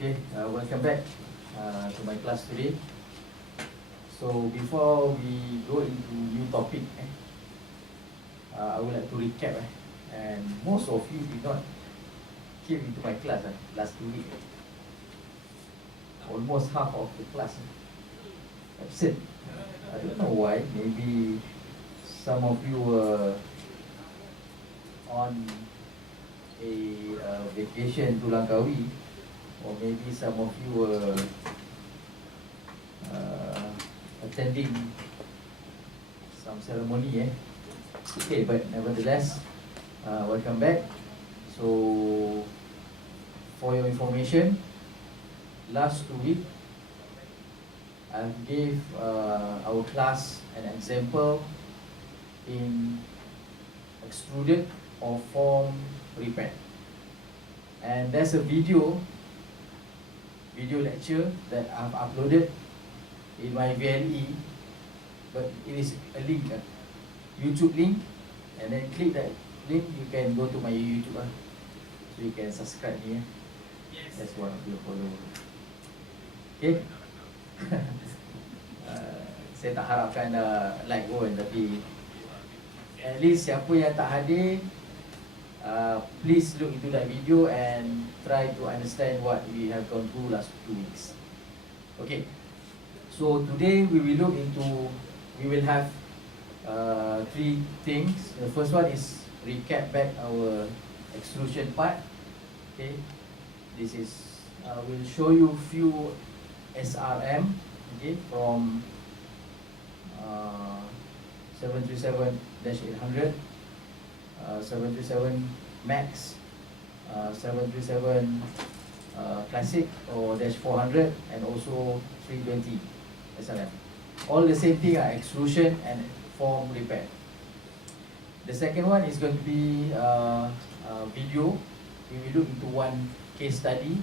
Okay, welcome back to my class today. So before we go into new topic, I would like to recap. And most of you did not came into my class last 2 weeks. Almost half of the class absent. I don't know why. Maybe some of you were on a vacation to Langkawi, or maybe some of you were attending some ceremony. Okay, but nevertheless, welcome back. So, for your information, last 2 weeks, I gave our class an example in extruded or form repair, and there's a video lecture that I've uploaded in my VLE, but it is a link, YouTube link, and then click that link, you can go to my YouTube, so you can subscribe me. That's one of your followers. Okay. Saya tak harapkan like pun, tapi at least siapa yang tak hadir, please look into that video and try to understand what we have gone through last 2 weeks. Okay, so today we will have 3 things. The first one is recap back our extrusion part. Okay, this is we'll show you few SRM, okay, from 737-800, 737 Max, 737 Classic or -400, and also 320 SRM. All the same thing, extrusion and form repair. The second one is going to be video. We will look into one case study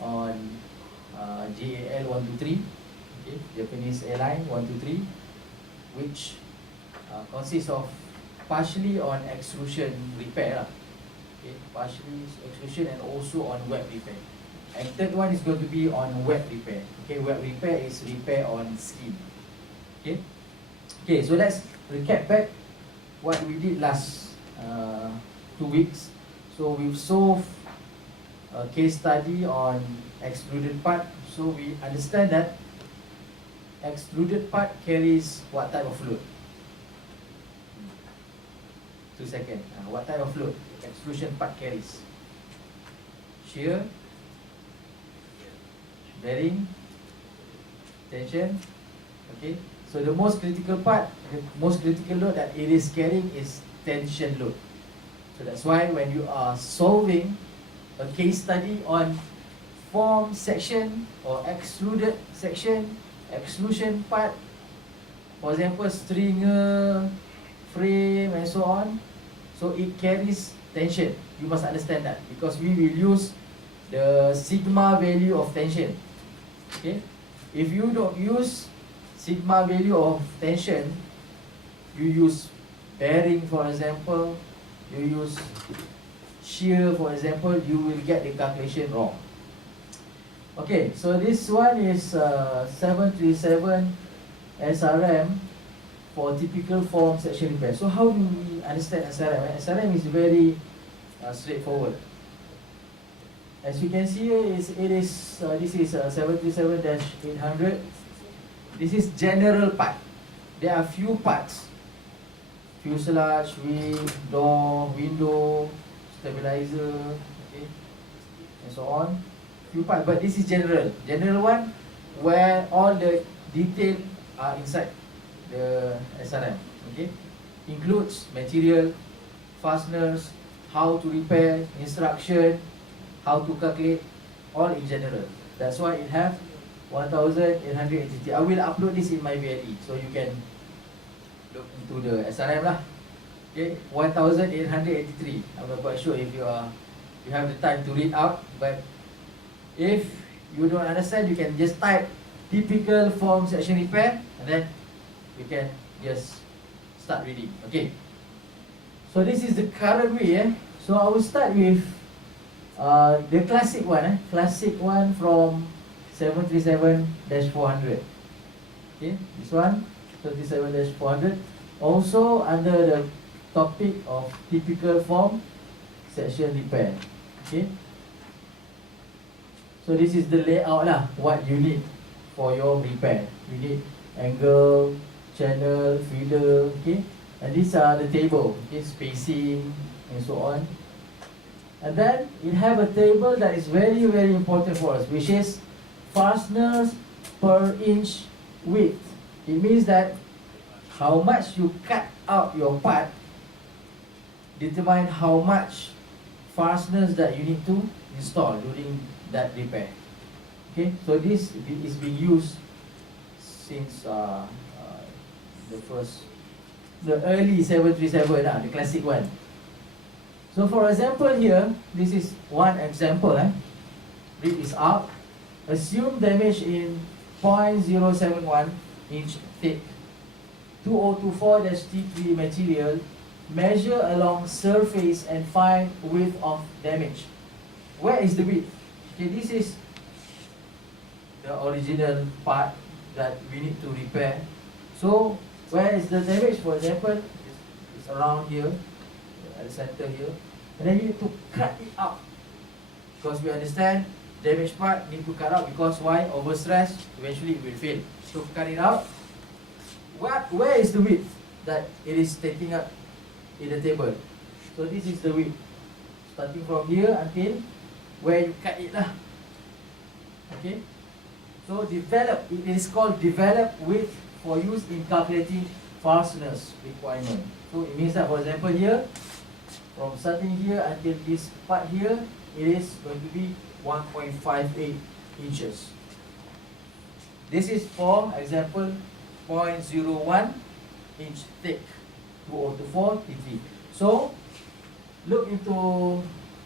on JAL 123, okay, Japanese airline 123, which consists of partially on extrusion repair, okay, partially extrusion and also on web repair. And third one is going to be on web repair. Okay, web repair is repair on skin. Okay, okay. So let's recap back what we did last 2 weeks. So we've solved a case study on extruded part. So we understand that extruded part carries what type of load? 2 seconds. What type of load extrusion part carries? Shear, bearing, tension. Okay. So the most critical part, the most critical load that it is carrying is tension load. So that's why when you are solving a case study on form section or extruded section, extrusion part, for example stringer, frame and so on, so it carries tension. You must understand that, because we will use the sigma value of tension. Okay, if you don't use sigma value of tension, you use bearing for example, you use shear for example, you will get the calculation wrong. Okay, so this one is 737 SRM for typical form section repair. So how do we understand SRM? SRM is very straightforward. As you can see here, this is 737-800. This is general part. There are few parts: fuselage, wing, door, window, stabilizer, okay, and so on. Few parts, but this is general. General one, where all the detail are inside the SRM. Okay, includes material, fasteners, how to repair, instruction, how to calculate, all in general. That's why it have 1883. I will upload this in my VLE, so you can look into the SRM lah. Okay, 1883. I'm not quite sure if you have the time to read out, but if you don't understand, you can just type typical form section repair, and then you can just start reading. Okay, so this is the current way. So I will start with The classic one from 737-400. Okay, this one 737-400. Also under the topic of typical form section repair. Okay, so this is the layout lah, what you need for your repair. You need angle, channel, feeder, okay, and these are the table, okay, spacing and so on. And then you have a table that is very, very important for us, which is fasteners per inch width. It means that how much you cut out your part determine how much fasteners that you need to install during that repair. Okay, so this is being used since the early 737, the classic one. So for example here, this is one example. Rib is up. Assume damage in 0.071 inch thick 2024-T3 material. Measure along surface and find width of damage. Where is the width? Okay, this is the original part that we need to repair. So where is the damage? For example, it's around here, at the center here, and then you need to cut it out, because we understand damaged part need to cut out, because why? Overstress, eventually it will fail. So cut it out. Where is the width that it is taking up in the table? So this is the width, starting from here until where you cut it lah. Okay, so develop, it is called develop width for use in calculating fasteners requirement. So it means that, for example, here, from starting here until this part here, it is going to be 1.58 inches. This is, for example, 0.01 inch thick, 2024-T3. So look into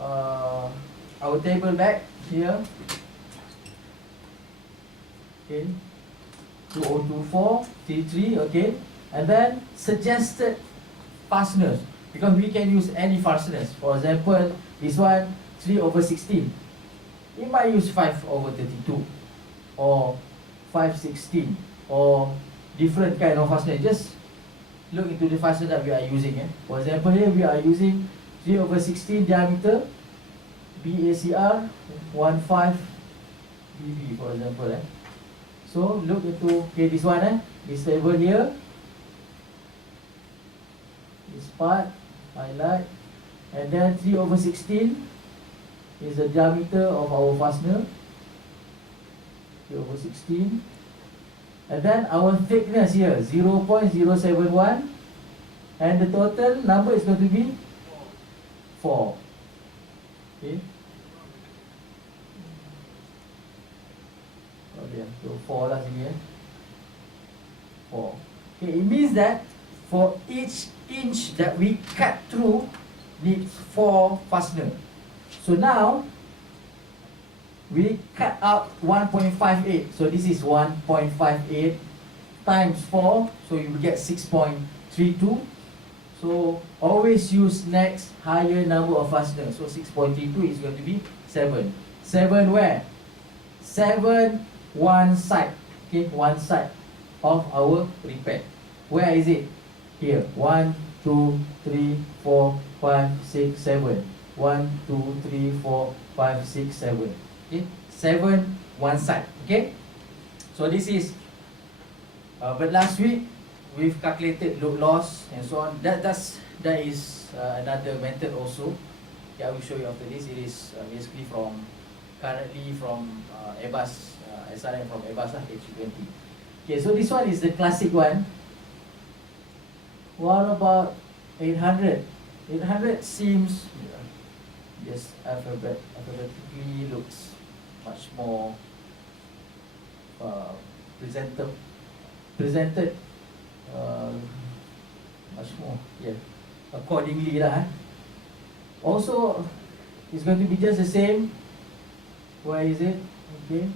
our table back here. Okay, 2024-T3, okay, and then suggested fasteners, because we can use any fasteners. For example, this one 3/16. You might use 5/32 or 5/16 or different kind of fastener. Just look into the fastener that we are using. For example, here we are using 3/16 diameter BACR 15 BB, for example. So look into, okay, this one, this table here, this part, highlight, and then 3/16 is the diameter of our fastener, 3/16, and then our thickness here, 0.071, and the total number is going to be 4. Okay. So 4 lah sini 4. Okay, it means that for each inch that we cut through needs 4 fastener. So now we cut out 1.58. So this is 1.58 times 4, so you will get 6.32. So always use next higher number of fasteners. So 6.32 is going to be 7. 7 where? 7 one side. Okay, one side of our repair. Where is it? Here. 1, 2, 3, 4, 5, 6, 7. 1, 2, 3, 4, 5, 6, 7. Okay, 7 one side. Okay, so this is but last week we've calculated load loss and so on. That is another method also. Okay, I will show you after this. It is basically currently from Airbus SRM, from Airbus A320. Okay, so this one is the classic one. What about 800? 800 seems just alphabetically looks much more presented much more, yeah, accordingly lah. Also, it's going to be just the same. Where is it? Okay.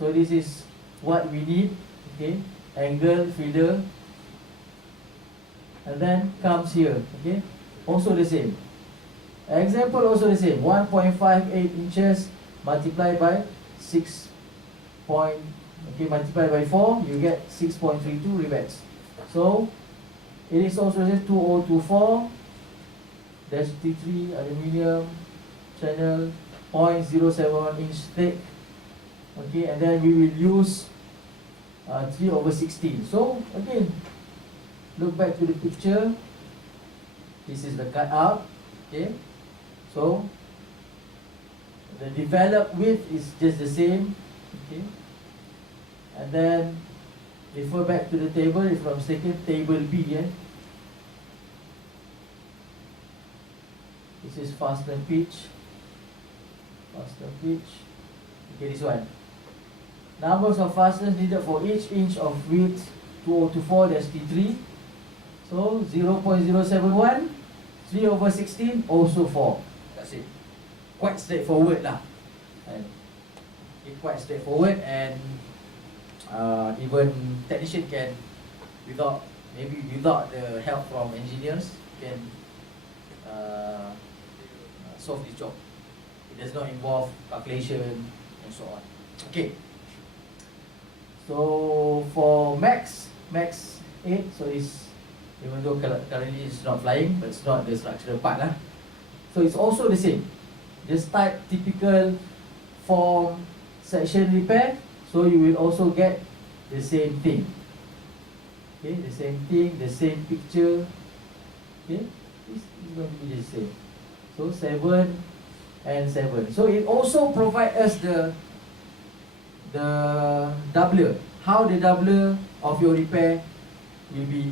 So this is what we need. Okay, angle, feeder, and then comes here. Okay, also the same. Example also the same, 1.58 inches multiplied by 6 point, okay, multiplied by 4, you get 6.32 rivets. So it is also 2024 T3 aluminium channel 0.071 inch thick. Okay, and then we will use 3/16. So again, look back to the picture. This is the cutout. Okay, so the developed width is just the same. Okay, and then refer back to the table. If I'm mistaken, table B. This is fastener pitch. Fastener pitch. Okay, this one. Numbers of fasteners needed for each inch of width 2024 T3. So 0.071, 3/16, also 4. That's it. Quite straightforward lah. And it's quite straightforward, and even technician can, without the help from engineers, can solve this job. It does not involve calculation and so on. Okay. So for Max 8, so it's, even though currently it's not flying, but it's not the structural part lah. So it's also the same. Just type typical form section repair, so you will also get the same thing. Okay, the same thing, the same picture. Okay, this is going to be the same. So 7 and 7. So it also provides us the doubler. How the doubler of your repair will be,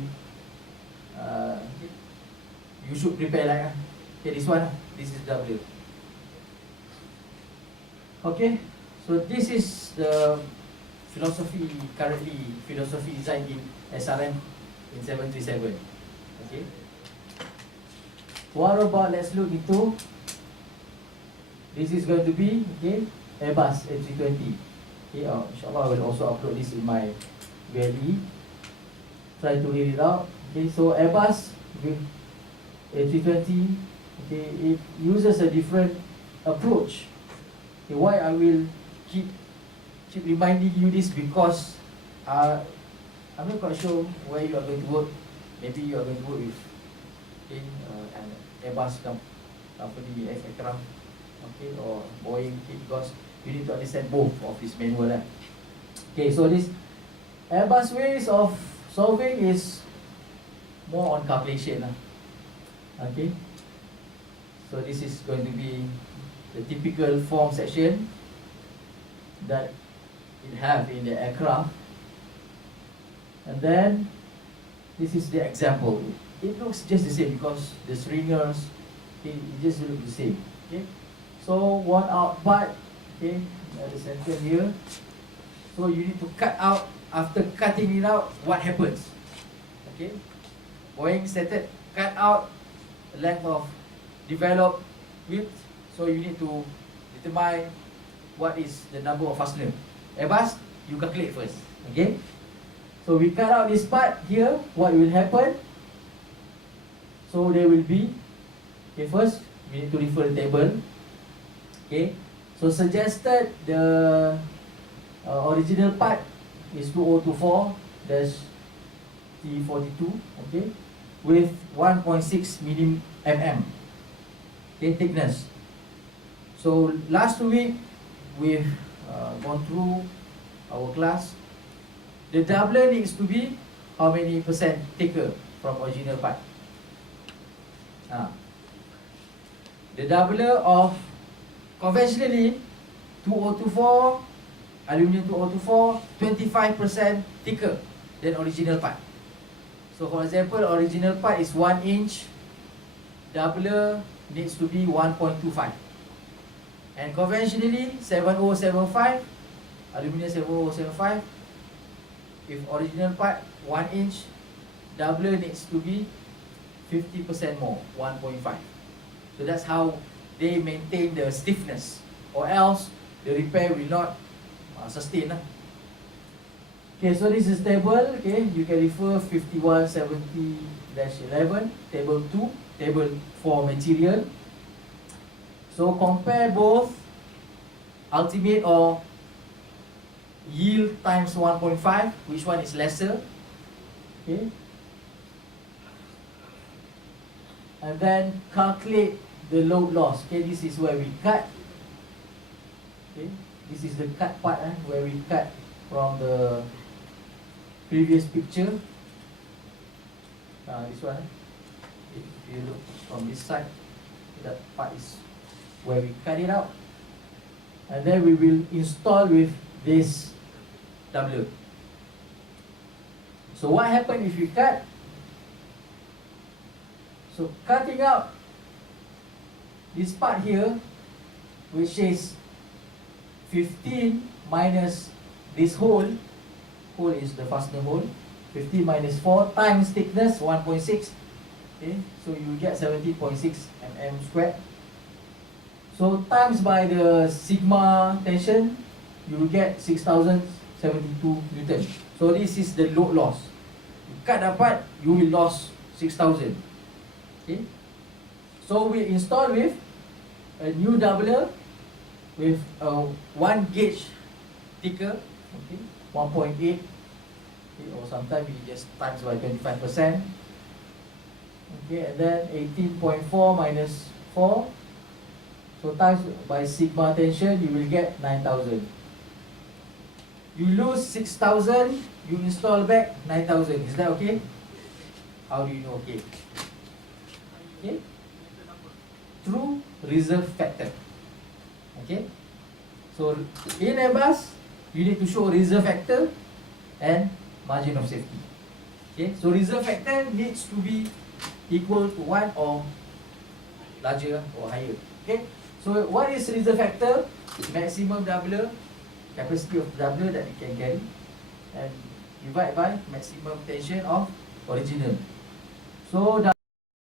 you should prepare like, okay, this one, this is doubler. Okay, so this is the philosophy design in SRM in 737. Okay, what about, let's look into, this is going to be, okay, Airbus A320. Okay, inshallah I will also upload this in my VLE. Try to read it out. Okay, so Airbus with A320, okay, it uses a different approach. Okay, why I will keep reminding you this, because I'm not quite sure where you are going to work. Maybe you are going to work with an Airbus company, aircraft, okay, or Boeing, okay, because you need to understand both of this manual. Okay, so this Airbus ways of solving is more on calculation. Okay, so this is going to be the typical form section that it have in the aircraft, and then this is the example. It looks just the same because the stringers, okay, it just looks the same. Okay, so one out part. Okay, at the center here. So you need to cut out. After cutting it out, what happens? Okay, Boeing stated cut out the length of developed width. So you need to determine what is the number of fastener. Airbus, you calculate first. Okay, so we cut out this part here. What will happen? So there will be, okay, first we need to refer the table. Okay, so suggested the original part is 2024 T42, okay, with 1.6 mm, okay, thickness. So last week we've gone through our class. The doubler needs to be how many percent thicker from original part? The doubler of conventionally 2024 aluminium 2024 25% thicker than original part. So for example, original part is 1 inch, doubler needs to be 1.25. And conventionally 7075 aluminium 7075, if original part 1 inch, doubler needs to be 50% more, 1.5. So that's how they maintain the stiffness, or else the repair will not sustain. Okay, so this is table. Okay, you can refer 5170-11, table 2, table for material. So compare both ultimate or yield times 1.5, which one is lesser? Okay. And then calculate the load loss. Okay, this is where we cut. Okay, this is the cut part, where we cut from the previous picture. This one. If you look from this side, that part is where we cut it out. And then we will install with this W. So what happens if you cut? So cutting out this part here, which is 15 minus this hole is the fastener hole, 15 minus 4 times thickness 1.6. Okay, so you get 17.6 mm squared. So times by the sigma tension, you will get 6072 Newton. So this is the load loss. You cut that part, you will lose 6000. Okay, so we install with a new doubler with a 1 gauge thicker, okay, 1.8, okay, or sometimes you just times by 25%. Okay, and then 18.4 minus 4. So times by sigma tension, you will get 9000. You lose 6000, you install back 9000. Is that okay? How do you know okay? Okay? Through reserve factor. Okay? So in Airbus, you need to show reserve factor and margin of safety. Okay? So reserve factor needs to be equal to 1 or larger or higher. Okay? So what is reserve factor? Maximum doubler, capacity of doubler that it can carry, and divide by maximum tension of original. So